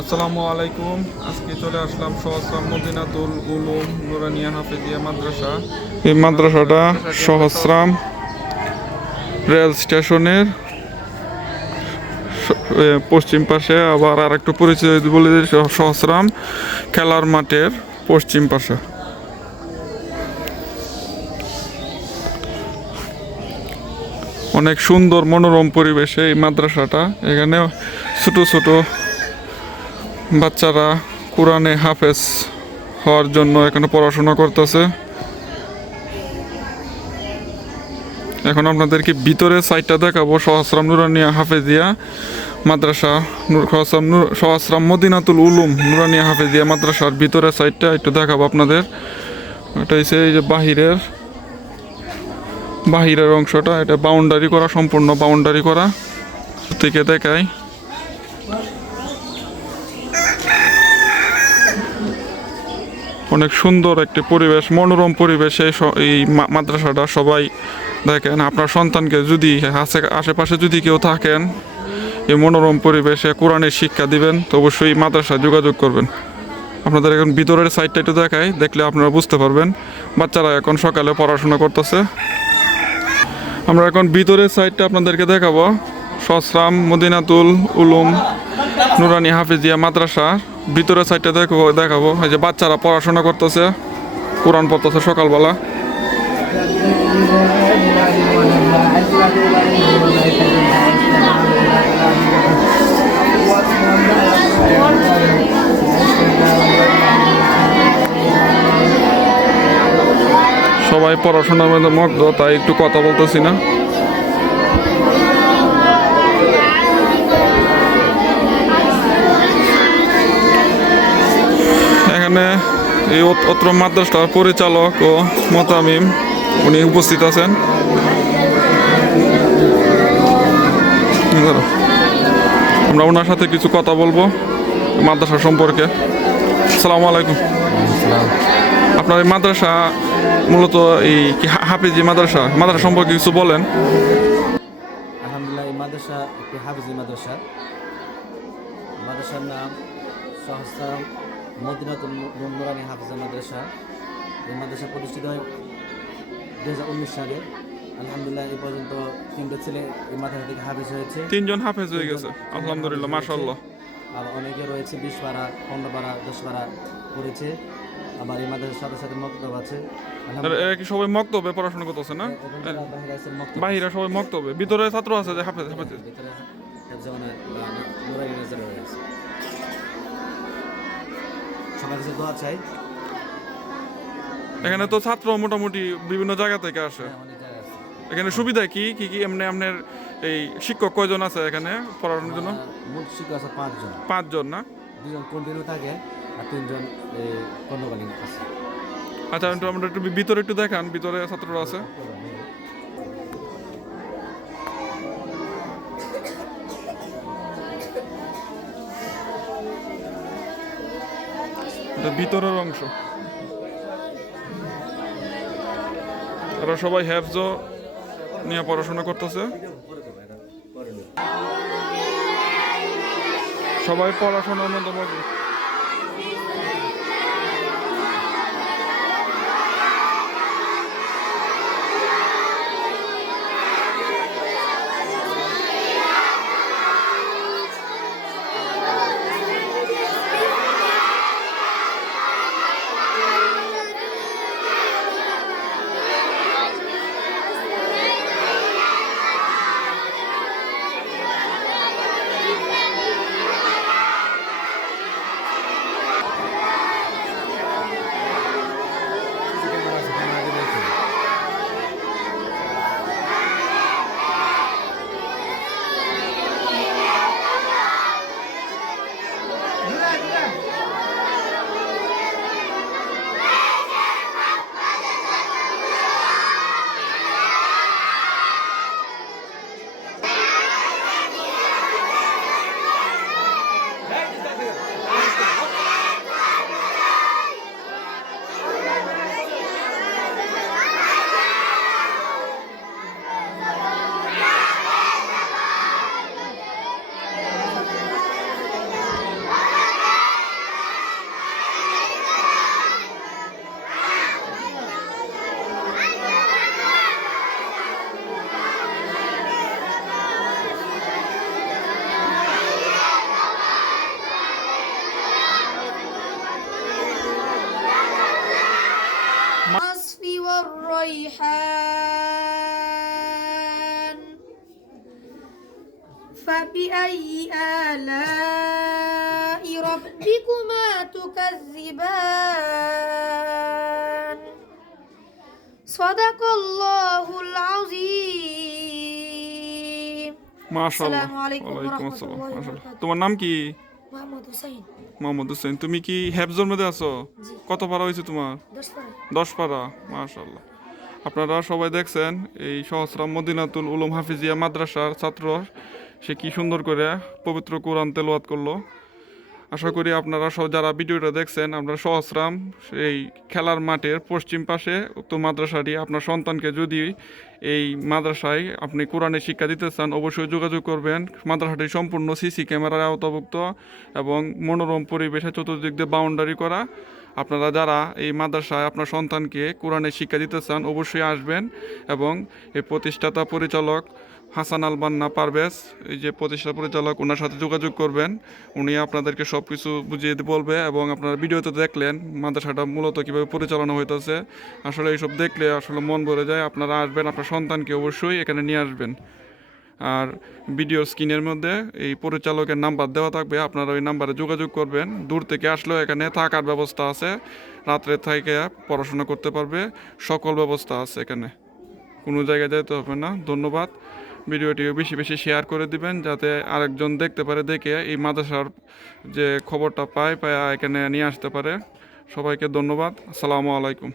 আসসালামু আলাইকুম। আজকে চলে আসলাম সহস্রাম মদিনাতুল উলুম নুরানিয়া হাফেজিয়া মাদ্রাসা। এই মাদ্রাসাটা সহস্রাম রেল স্টেশনের পশ্চিম পাশে, আবার আর একটু পরিচয় বলে দিই, সহস্রাম খেলার মাঠের পশ্চিম পাশে। অনেক সুন্দর মনোরম পরিবেশে এই মাদ্রাসাটা। এখানে ছোট ছোট বাচ্চারা কোরআনে হাফেজ হওয়ার জন্য এখানে পড়াশোনা করতেছে। এখন আপনাদেরকে ভিতরে সাইডটা দেখাবো, সহস্রাম নুরানিয়া হাফেজিয়া মাদ্রাসা, সহস্রাম মদিনাতুল উলুম নুরানিয়া হাফেজিয়া মাদ্রাসার ভিতরে সাইডটা একটু দেখাবো আপনাদের। এটা হচ্ছে এই যে বাহিরের অংশটা, এটা বাউন্ডারি করা, সম্পূর্ণ বাউন্ডারি করা থেকে দেখায়। অনেক সুন্দর একটি পরিবেশ, মনোরম পরিবেশে এই মাদ্রাসাটা। সবাই দেখেন, আপনার সন্তানকে যদি আশেপাশে যদি কেউ থাকেন এই মনোরম পরিবেশে কোরআনের শিক্ষা দিবেন, তো অবশ্যই মাদ্রাসায় যোগাযোগ করবেন। আপনাদের এখন ভিতরের সাইডটা একটু দেখাই, দেখলে আপনারা বুঝতে পারবেন। বাচ্চারা এখন সকালে পড়াশোনা করতেছে। আমরা এখন ভিতরের সাইডটা আপনাদেরকে দেখাবো, সহস্রাম মদিনাতুল উলুম নুরানি হাফেজিয়া মাদ্রাসা ভিতরের সাইডটা দেখাবো। এই যে বাচ্চারা পড়াশোনা করতেছে, কোরআন পড়তেছে সকালবেলা। সবাই পড়াশোনার মধ্যে মগ্ন, তাই একটু কথা বলতেছি না। এখানে এই অত্র মাদ্রাসার পরিচালক ও মোতামিম উনি উপস্থিত আছেন। আমরা ওনার সাথে কিছু কথা বলবো মাদ্রাসা সম্পর্কে। আসসালামু আলাইকুম। আপনার এই মাদ্রাসা মূলত এই হাফেজি মাদ্রাসা সম্পর্কে কিছু বলেন। আলহামদুলিল্লাহ, এই মাদ্রাসা একটি হাফেজি মাদ্রাসা। মাদ্রাসার নাম সহস্রাম মদিনাতুল নুরানি হাফেজা মাদ্রাসা। এই মাদ্রাসা প্রতিষ্ঠিত হয় 2019 সালে। আলহামদুলিল্লাহ, এই পর্যন্ত 3টা ছেলে এই মাদ্রাসা থেকে হাফেজ হয়েছে। 3জন হাফেজ হয়ে গেছে, আলহামদুলিল্লাহ, মাশাআল্লাহ। আর অনেকে রয়েছে 20 পারা, 15 পারা, 10 পারা করেছে। আবার এই মাদ্রাসার সাথে সাথে মক্তব আছে। এরা কি সবাই মক্তবে পড়াশোনা করতেছে না? বাহিরা সবাই মক্তবে, ভিতরে ছাত্র আছে যে হাফেজ ভিতরে নুরানি নাজার রয়েছে। সবার কাছে দোয়া চাই। এখানে তো ছাত্র মোটামুটি বিভিন্ন জায়গা থেকে আসে। এখানে সুবিধা কি কি কি এমনি আপনার এই শিক্ষক কয়জন আছে এখানে পড়ানোর জন্য? মোট শিক্ষক আছে 5 জন। 5 জন না? 2 জন কন্টিনিউ থাকে আর 3 জন খণ্ডকালীন আছে। আচ্ছা, আমরা একটু ভিতরে একটু দেখান, ভিতরে ছাত্ররা আছে। এটা ভিতরের অংশ। এরা সবাই হেফজ নিয়ে পড়াশোনা করতেছে। সবাই পড়াশোনার মধ্যে মগ্ন। والريحان فبأي آلاء ربكما تكذبان صدق الله العظيم মাশাআল্লাহ। আসসালামু আলাইকুম ওয়া ওয়ালাইকুম আসসালাম। রাহমাতুল্লাহি ওয়া মাশাআল্লাহ। বারাকাতুহু। তোমার নাম কি? মোহাম্মদ হুসাইন মোহাম্মদ হোসেন। তুমি কি হেফজোর মধ্যে আছো? জি। কত পারা হয়েছে তোমার? 10 পারা 10 পারা। মাশাআল্লাহ। আপনারা সবাই দেখছেন এই সহস্রাম মদিনাতুল উলুম হাফিজিয়া মাদ্রাসার ছাত্র সে কি সুন্দর করে পবিত্র কোরআন তেলাওয়াত করলো। আশা করি আপনারা সব যারা ভিডিওটা দেখছেন আপনারা সহস্রাম এই খেলার মাঠের পশ্চিম পাশে উক্ত মাদ্রাসাটি আপনার সন্তানকে যদি এই মাদ্রাসায় আপনি কোরআনের শিক্ষা দিতে চান অবশ্যই যোগাযোগ করবেন। মাদ্রাসাটি সম্পূর্ণ সিসি ক্যামেরার আওতাভুক্ত এবং মনোরম পরিবেশে চতুর্দিক দিয়ে বাউন্ডারি করা। আপনারা যারা এই মাদ্রাসায় আপনার সন্তানকে কোরআনের শিক্ষা দিতে চান অবশ্যই আসবেন এবং এই প্রতিষ্ঠাতা পরিচালক হাসান আল বান্না পারভেজ এই যে প্রতিষ্ঠা পরিচালক ওনার সাথে যোগাযোগ করবেন। উনি আপনাদেরকে সব কিছু বুঝিয়ে বলবে এবং আপনারা ভিডিওতে দেখলেন মাদ্রাসাটা মূলত কীভাবে পরিচালনা হইতেছে। আসলে এইসব দেখলে আসলে মন ভরে যায়। আপনারা আসবেন, আপনার সন্তানকে অবশ্যই এখানে নিয়ে আসবেন। আর ভিডিও স্ক্রিনের মধ্যে এই পরিচালকের নাম্বার দেওয়া থাকবে, আপনারা ওই নাম্বারে যোগাযোগ করবেন। দূর থেকে আসলেও এখানে থাকার ব্যবস্থা আছে, রাত্রে থেকে পড়াশোনা করতে পারবে, সকল ব্যবস্থা আছে এখানে, কোনো জায়গায় যেতে হবে না। ধন্যবাদ। ভিডিওটি বেশি বেশি শেয়ার করে দিবেন যাতে আরেকজন দেখতে পারে, দেখে এই মাদ্রাসার যে খবরটা পায় এখানে নিয়ে আসতে পারে। সবাইকে ধন্যবাদ। আসসালামু আলাইকুম।